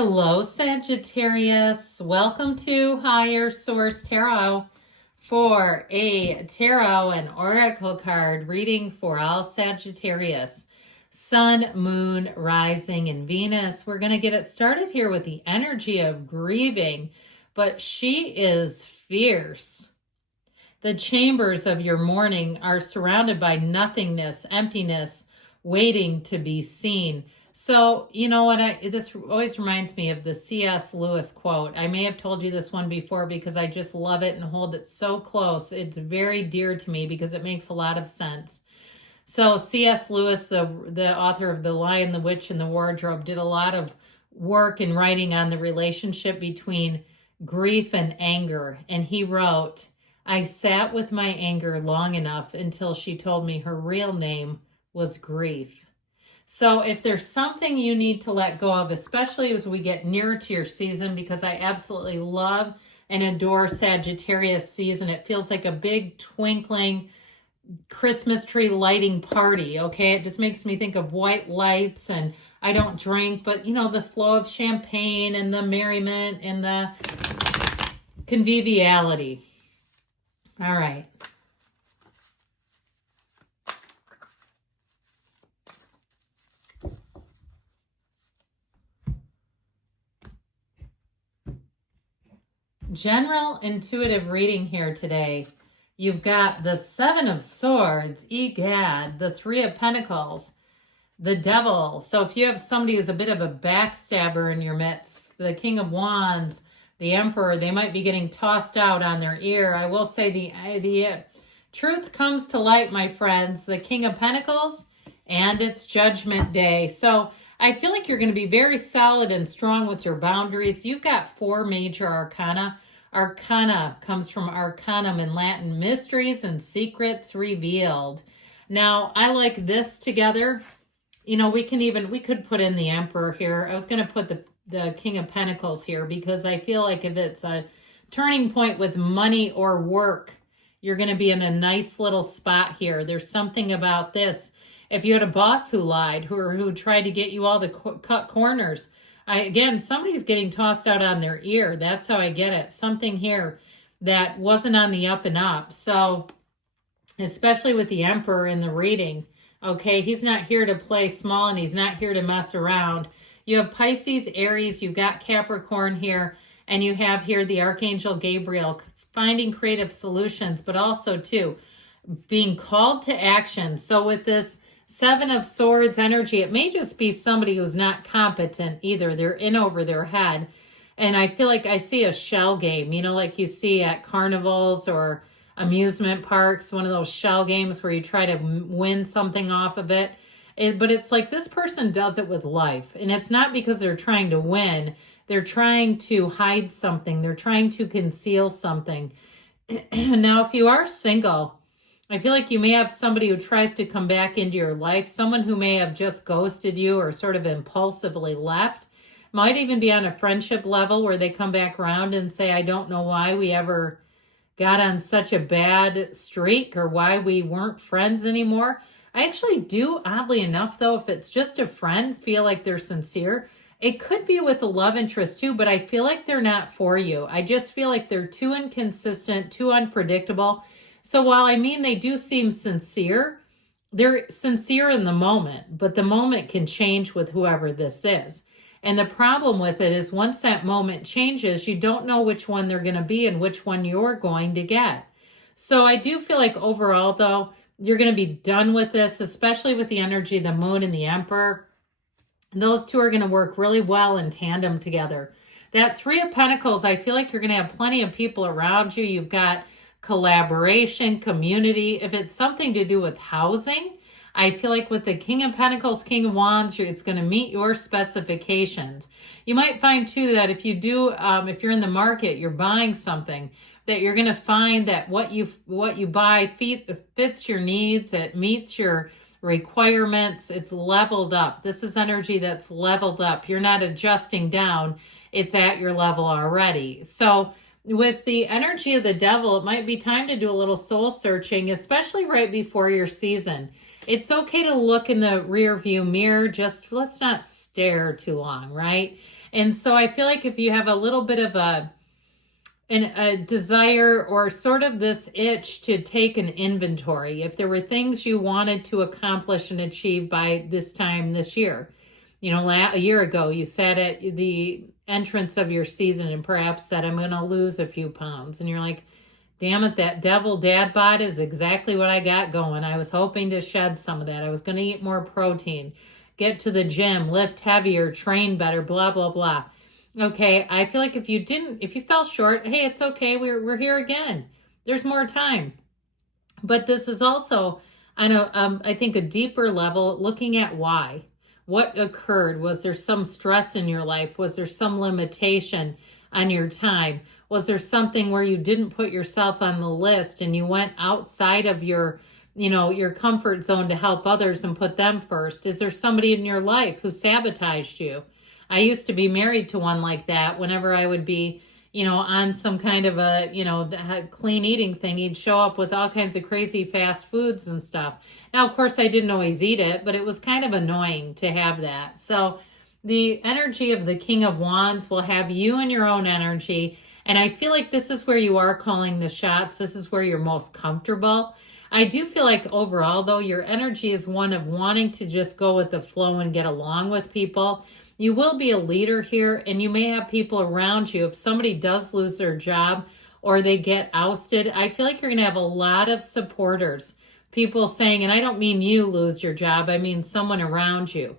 Hello, Sagittarius. Welcome to Higher Source Tarot for a tarot and oracle card reading for all Sagittarius. Sun, Moon, Rising, and Venus. We're going to get it started here with the energy of grieving, but she is fierce. The chambers of your mourning are surrounded by nothingness, emptiness, waiting to be seen. So, you know what, this always reminds me of the C.S. Lewis quote. I may have told you this one before because I just love it and hold it so close. It's very dear to me because it makes a lot of sense. So C.S. Lewis, the author of The Lion, the Witch, and the Wardrobe, did a lot of work in writing on the relationship between grief and anger. And he wrote, "I sat with my anger long enough until she told me her real name was grief." So if there's something you need to let go of, especially as we get nearer to your season, because I absolutely love and adore Sagittarius season. It feels like a big twinkling Christmas tree lighting party, okay? It just makes me think of white lights, and I don't drink, but you know, the flow of champagne and the merriment and the conviviality. All right. General intuitive reading here today. You've got the Seven of Swords, Egad, the Three of Pentacles, the Devil. So if you have somebody who's a bit of a backstabber in your midst, the King of Wands, the Emperor, they might be getting tossed out on their ear. I will say the truth comes to light, my friends. The King of Pentacles, and it's Judgment Day. So I feel like you're going to be very solid and strong with your boundaries. You've got 4 major arcana. Arcana comes from arcanum in Latin, mysteries and secrets revealed. Now, I like this together. You know, we could put in the Emperor here. I was going to put the King of Pentacles here because I feel like if it's a turning point with money or work, you're going to be in a nice little spot here. There's something about this. If you had a boss who lied, who tried to get you all to cut corners, again, somebody's getting tossed out on their ear. That's how I get it. Something here that wasn't on the up and up. So, especially with the Emperor in the reading, okay, he's not here to play small and he's not here to mess around. You have Pisces, Aries, you've got Capricorn here, and you have here the Archangel Gabriel, finding creative solutions, but also, too, being called to action. So with this Seven of Swords energy, it may just be somebody who's not competent either. They're in over their head. And I feel like I see a shell game, you know, like you see at carnivals or amusement parks, one of those shell games where you try to win something off of it. But it's like this person does it with life. And it's not because they're trying to win. They're trying to hide something. They're trying to conceal something. Now, if you are single, I feel like you may have somebody who tries to come back into your life, someone who may have just ghosted you or sort of impulsively left. Might even be on a friendship level where they come back around and say, I don't know why we ever got on such a bad streak or why we weren't friends anymore. I actually do, oddly enough, though, if it's just a friend, feel like they're sincere. It could be with a love interest too, but I feel like they're not for you. I just feel like they're too inconsistent, too unpredictable. So while I mean they do seem sincere, they're sincere in the moment, but the moment can change with whoever this is. And the problem with it is once that moment changes, you don't know which one they're going to be and which one you're going to get. So I do feel like overall, though, you're going to be done with this, especially with the energy of the Moon and the Emperor. Those two are going to work really well in tandem together. That Three of Pentacles, I feel like you're going to have plenty of people around you. You've got collaboration, community. If it's something to do with housing, I feel like with the King of Pentacles, King of Wands, it's going to meet your specifications. You might find too that if you do, if you're in the market, you're buying something, that you're going to find that what you buy fits your needs, it meets your requirements, it's leveled up. This is energy that's leveled up. You're not adjusting down. It's at your level already. So with the energy of the Devil, it might be time to do a little soul searching, especially right before your season. It's okay to look in the rear view mirror, just let's not stare too long, right? And so I feel like if you have a little bit of a desire or sort of this itch to take an inventory, if there were things you wanted to accomplish and achieve by this time this year, you know, a year ago, you sat at the entrance of your season and perhaps said, I'm going to lose a few pounds. And you're like, damn it, that devil dad bod is exactly what I got going. I was hoping to shed some of that. I was going to eat more protein, get to the gym, lift heavier, train better, blah, blah, blah. Okay, I feel like if you fell short, hey, it's okay. We're here again. There's more time. But this is also, I think, a deeper level, looking at why. What occurred? Was there some stress in your life? Was there some limitation on your time? Was there something where you didn't put yourself on the list and you went outside of your, your comfort zone to help others and put them first? Is there somebody in your life who sabotaged you? I used to be married to one like that. Whenever I would be, on some kind of a, clean eating thing, he'd show up with all kinds of crazy fast foods and stuff. Now, of course, I didn't always eat it, but it was kind of annoying to have that. So the energy of the King of Wands will have you in your own energy. And I feel like this is where you are calling the shots. This is where you're most comfortable. I do feel like overall, though, your energy is one of wanting to just go with the flow and get along with people. You will be a leader here, and you may have people around you. If somebody does lose their job or they get ousted, I feel like you're going to have a lot of supporters. People saying, and I don't mean you lose your job, I mean someone around you.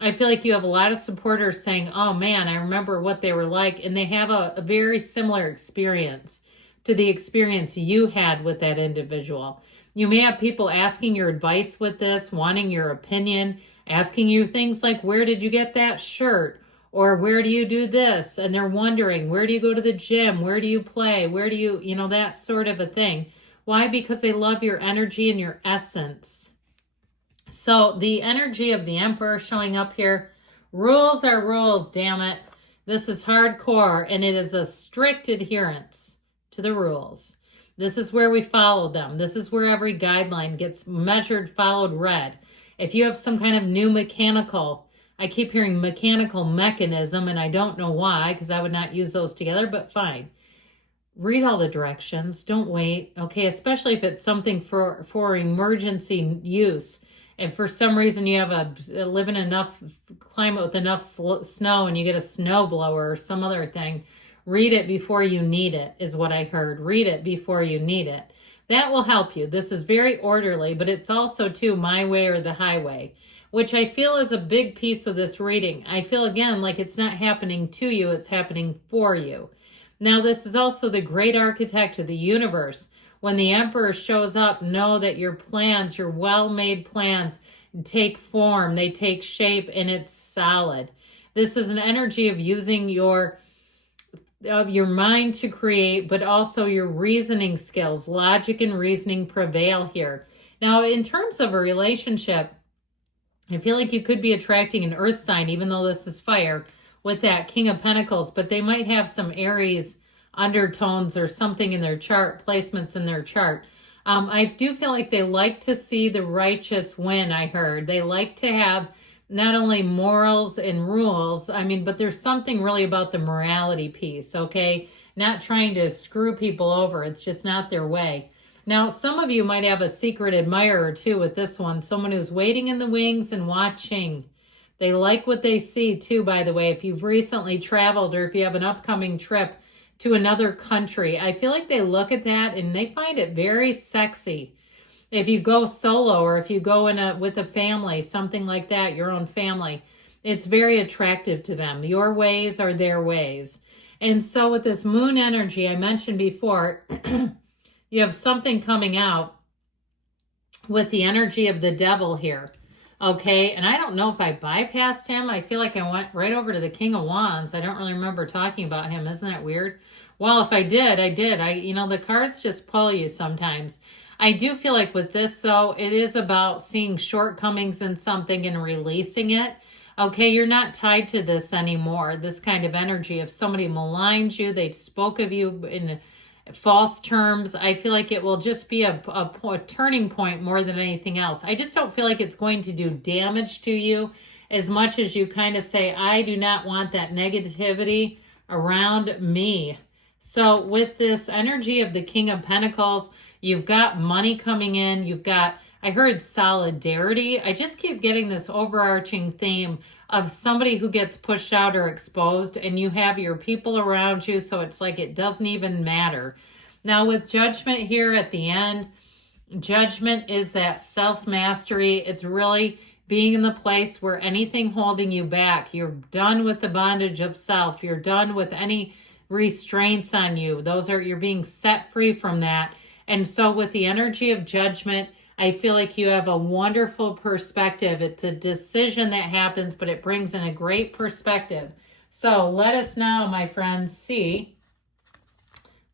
I feel like you have a lot of supporters saying, oh man, I remember what they were like, and they have a very similar experience to the experience you had with that individual. You may have people asking your advice with this, wanting your opinion, asking you things like, where did you get that shirt? Or where do you do this? And they're wondering, where do you go to the gym? Where do you play? Where do you, that sort of a thing. Why? Because they love your energy and your essence. So the energy of the Emperor showing up here, rules are rules, damn it. This is hardcore, and it is a strict adherence to the rules. This is where we follow them. This is where every guideline gets measured, followed, read. If you have some kind of new mechanical, I keep hearing mechanical mechanism, and I don't know why, because I would not use those together, but fine. Read all the directions. Don't wait, okay? Especially if it's something for emergency use. If for some reason you have live in enough climate with enough snow and you get a snow blower or some other thing, read it before you need it, is what I heard. Read it before you need it. That will help you. This is very orderly, but it's also, too, my way or the highway, which I feel is a big piece of this reading. I feel, again, like it's not happening to you, it's happening for you. Now, this is also the great architect of the universe. When the Emperor shows up, know that your plans, your well-made plans, take form, they take shape, and it's solid. This is an energy of using your mind to create, but also your reasoning skills. Logic and reasoning prevail here. Now, in terms of a relationship, I feel like you could be attracting an earth sign, even though this is fire, with that King of Pentacles, but they might have some Aries undertones or something in their chart, placements in their chart. I do feel like they like to see the righteous win, I heard. They like to have not only morals and rules, but there's something really about the morality piece, okay? Not trying to screw people over. It's just not their way. Now, some of you might have a secret admirer too with this one, someone who's waiting in the wings and watching. They like what they see too, by the way. If you've recently traveled or if you have an upcoming trip to another country, I feel like they look at that and they find it very sexy. If you go solo or if you go with a family, something like that, your own family, it's very attractive to them. Your ways are their ways. And so with this moon energy, I mentioned before, you have something coming out with the energy of the devil here. Okay, and I don't know if I bypassed him. I feel like I went right over to the King of Wands. I don't really remember talking about him. Isn't that weird? Well, if I did, I did. The cards just pull you sometimes. I do feel like with this, though, it is about seeing shortcomings in something and releasing it. Okay, you're not tied to this anymore, this kind of energy. If somebody maligned you, they spoke of you in false terms, I feel like it will just be a turning point more than anything else. I just don't feel like it's going to do damage to you as much as you kind of say, I do not want that negativity around me. So with this energy of the King of Pentacles, you've got money coming in. You've got, I heard solidarity. I just keep getting this overarching theme of somebody who gets pushed out or exposed, and you have your people around you. So it's like it doesn't even matter. Now with Judgment here at the end, Judgment is that self-mastery. It's really being in the place where anything holding you back, you're done with the bondage of self. You're done with any restraints on you. You're being set free from that. And so with the energy of Judgment, I feel like you have a wonderful perspective. It's a decision that happens, but it brings in a great perspective. So let us now, my friends, see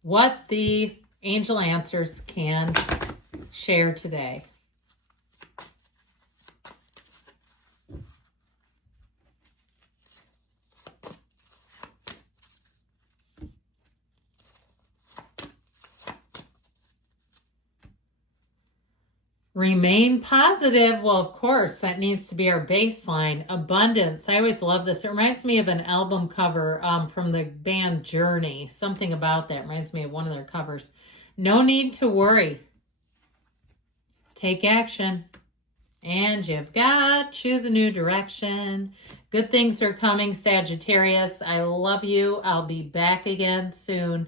what the angel answers can share today. Remain positive. Well, of course, that needs to be our baseline. Abundance. I always love this. It reminds me of an album cover from the band Journey. Something about that reminds me of one of their covers. No need to worry. Take action. And you've got choose a new direction. Good things are coming, Sagittarius. I love you. I'll be back again soon.